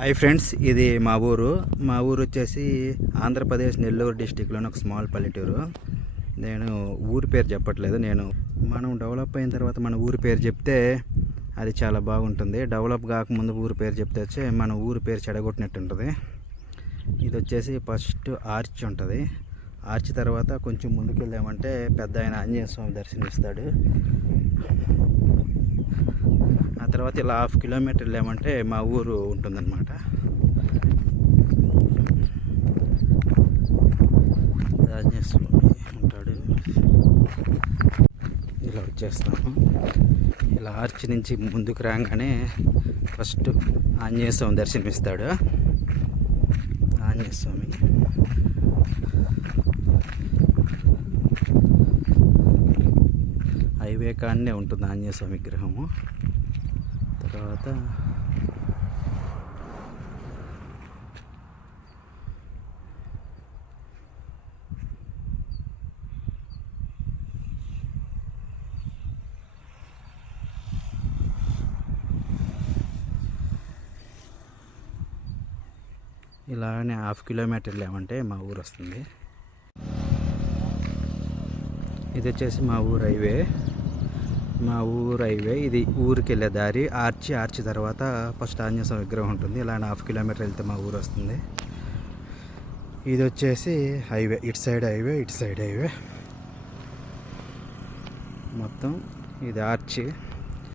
Hi friends, ఇది మా ఊరు వచ్చేసి ఆంధ్రప్రదేశ్ నెల్లూరు డిస్టిక్లోని ఒక స్మాల్ పల్లెటూరు. నేను ఊరి పేరు చెప్పట్లేదు. మనం డెవలప్ అయిన తర్వాత మన ఊరి పేరు చెప్తే అది చాలా బాగుంటుంది. డెవలప్ కాకముందు ఊరి పేరు చెప్తే వచ్చి మన ఊరి పేరు చెడగొట్టినట్టు ఉంటుంది. ఇది వచ్చేసి ఫస్ట్ ఆర్చ్ ఉంటుంది. ఆర్చ్ తర్వాత కొంచెం ముందుకు వెళ్ళామంటే పెద్ద ఆయన ఆంజనేయ స్వామి దర్శనమిస్తాడు. ఆ తర్వాత ఇలా 1/2 కిలోమీటర్ వెళ్ళామంటే మా ఊరు ఉంటుందన్నమాట. ఆంజనేయ స్వామి ఉంటాడు. ఇలా వచ్చేస్తాము. ఇలా ఆర్చ్ నుంచి ముందుకు రాగానే ఫస్ట్ ఆంజనేయ స్వామి దర్శనమిస్తాడు. ఆంజనేయ స్వామి హైవే కాడనే ఉంటుంది ఆంజనేయ స్వామి విగ్రహము. తర్వాత ఇలానే 1/2 కిలోమీటర్ వెళ్ళామంటే మా ఊరు వస్తుంది. ఇది వచ్చేసి మా ఊరు హైవే. ఇది ఊరికి వెళ్ళే దారి. ఆర్చి తర్వాత ఫస్ట్ ఆంజనేయ స్వామి విగ్రహం ఉంటుంది. ఇలా 1/2 కిలోమీటర్ వెళ్తే మా ఊరు వస్తుంది. ఇది వచ్చేసి హైవే. ఇటు సైడ్ హైవే మొత్తం. ఇది ఆర్చి.